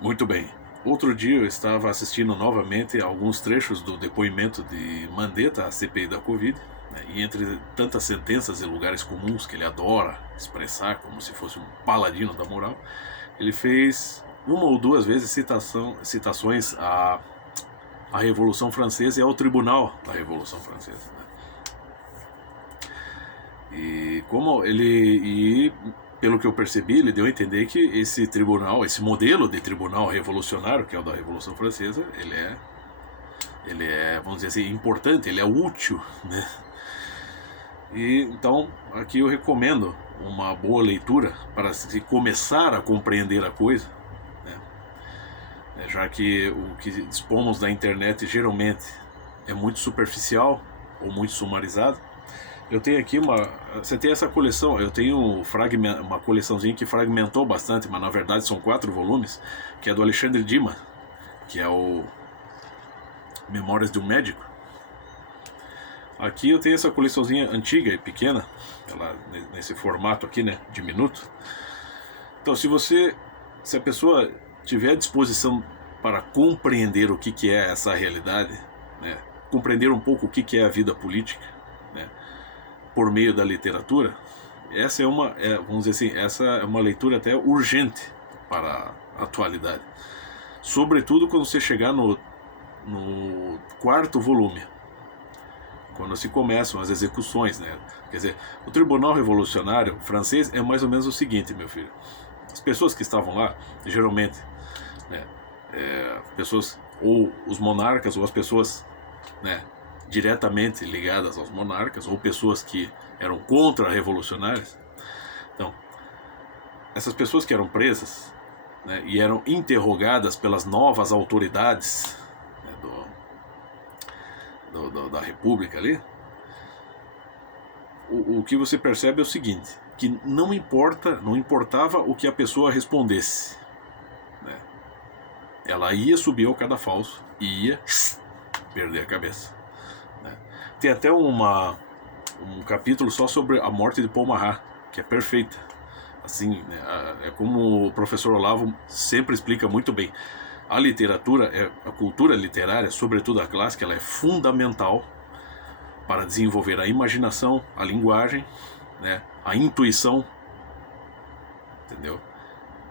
Muito bem. Outro dia eu estava assistindo novamente alguns trechos do depoimento de Mandetta à CPI da Covid, né, e entre tantas sentenças e lugares comuns que ele adora expressar como se fosse um paladino da moral, ele fez uma ou duas vezes citações à Revolução Francesa e ao Tribunal da Revolução Francesa. Né? E como pelo que eu percebi, ele deu a entender que esse tribunal, esse modelo de tribunal revolucionário, que é o da Revolução Francesa, ele é, vamos dizer assim, importante, ele é útil, né? E então aqui eu recomendo uma boa leitura para se começar a compreender a coisa, né? Já que o que dispomos da internet geralmente é muito superficial ou muito sumarizado. Eu tenho aqui você tem essa coleção, eu tenho uma coleçãozinha que fragmentou bastante, mas na verdade são 4 volumes, que é do Alexandre Dumas, que é o Memórias de um Médico. Aqui eu tenho essa coleçãozinha antiga e pequena, ela nesse formato aqui, né, diminuto. Então se a pessoa tiver disposição para compreender o que é essa realidade, né, compreender um pouco o que é a vida política, né, por meio da literatura, essa vamos dizer assim, essa é uma leitura até urgente para a atualidade. Sobretudo quando você chegar no 4º volume, quando se começam as execuções, né? Quer dizer, o Tribunal Revolucionário francês é mais ou menos o seguinte, meu filho. As pessoas que estavam lá, geralmente, né, pessoas, ou os monarcas, ou as pessoas, né, diretamente ligadas aos monarcas, ou pessoas que eram contra-revolucionárias. Então, essas pessoas que eram presas, né, e eram interrogadas pelas novas autoridades, né, da República ali, o que você percebe é o seguinte, que não importava o que a pessoa respondesse, né, ela ia subir ao cadafalso e ia perder a cabeça. Tem até um capítulo só sobre a morte de Paul Marat, que é perfeita. Assim, né, é como o professor Olavo sempre explica muito bem. A cultura literária, sobretudo a clássica, ela é fundamental para desenvolver a imaginação, a linguagem, né, a intuição, entendeu?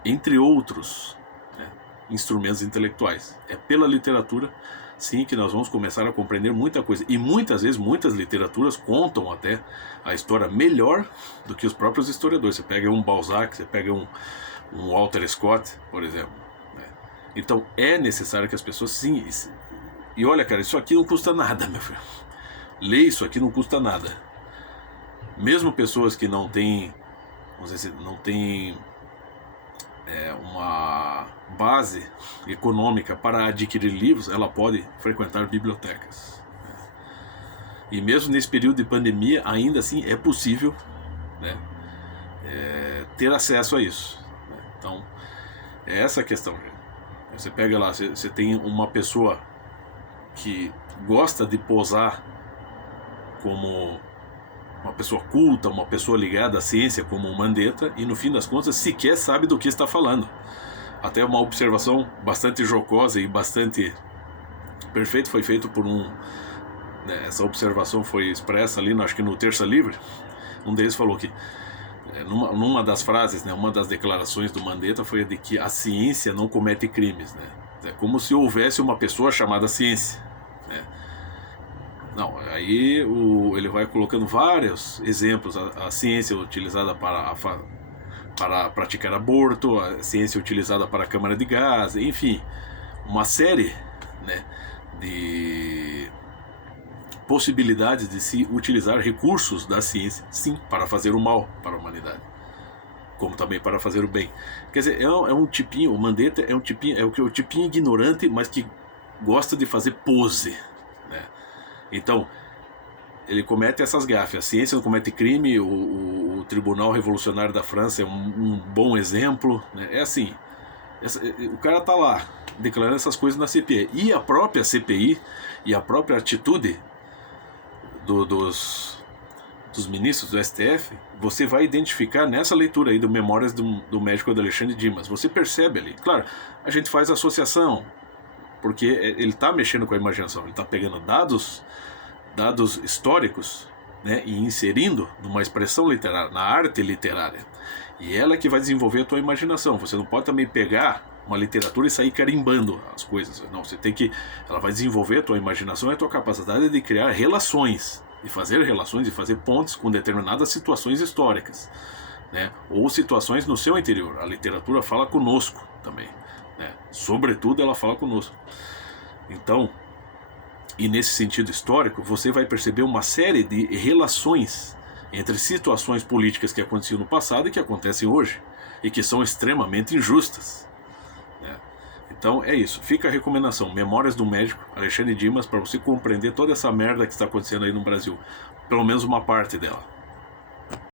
Entre outros, né, instrumentos intelectuais. É pela literatura, sim, que nós vamos começar a compreender muita coisa. E muitas vezes, muitas literaturas contam até a história melhor do que os próprios historiadores. Você pega um Balzac, você pega um Walter Scott, por exemplo. Né? Então é necessário que as pessoas, sim. E olha, cara, isso aqui não custa nada, meu filho. Ler isso aqui não custa nada. Mesmo pessoas que não têm, vamos dizer assim, não têm uma base econômica para adquirir livros, ela pode frequentar bibliotecas. E mesmo nesse período de pandemia, ainda assim é possível, né, ter acesso a isso. Né? Então, é essa a questão. Você pega lá, você tem uma pessoa que gosta de posar como uma pessoa culta, uma pessoa ligada à ciência como o Mandetta, e no fim das contas sequer sabe do que está falando. Até uma observação bastante jocosa e bastante perfeita foi feito por né, essa observação foi expressa ali, acho que no Terça Livre. Um deles falou que numa das frases, né, uma das declarações do Mandetta foi de que a ciência não comete crimes, né? É como se houvesse uma pessoa chamada ciência, né? Não, aí ele vai colocando vários exemplos, a ciência utilizada para praticar aborto, a ciência utilizada para a câmara de gás, enfim, uma série, né, de possibilidades de se utilizar recursos da ciência, sim, para fazer o mal para a humanidade, como também para fazer o bem. Quer dizer, é um tipinho, o Mandetta é o tipinho ignorante, mas que gosta de fazer pose, né? Então, ele comete essas gafes. A ciência não comete crime, o Tribunal Revolucionário da França é um bom exemplo, né? É assim, o cara tá lá declarando essas coisas na CPI. E a própria CPI e a própria atitude dos ministros do STF, você vai identificar nessa leitura aí do Memórias do Médico de Alexandre Dimas. Você percebe ali, claro, a gente faz associação, porque ele está mexendo com a imaginação, ele está pegando dados históricos, né, e inserindo numa expressão literária, na arte literária. E ela é que vai desenvolver a tua imaginação. Você não pode também pegar uma literatura e sair carimbando as coisas. Não, você tem que... Ela vai desenvolver a tua imaginação e a tua capacidade de criar relações, de fazer relações e fazer pontes com determinadas situações históricas, né? Ou situações no seu interior. A literatura fala conosco também, né? Sobretudo ela fala conosco. Então, e nesse sentido histórico, você vai perceber uma série de relações entre situações políticas que aconteciam no passado e que acontecem hoje, e que são extremamente injustas, né? Então é isso, fica a recomendação, Memórias do Médico, Alexandre Dimas, para você compreender toda essa merda que está acontecendo aí no Brasil, pelo menos uma parte dela.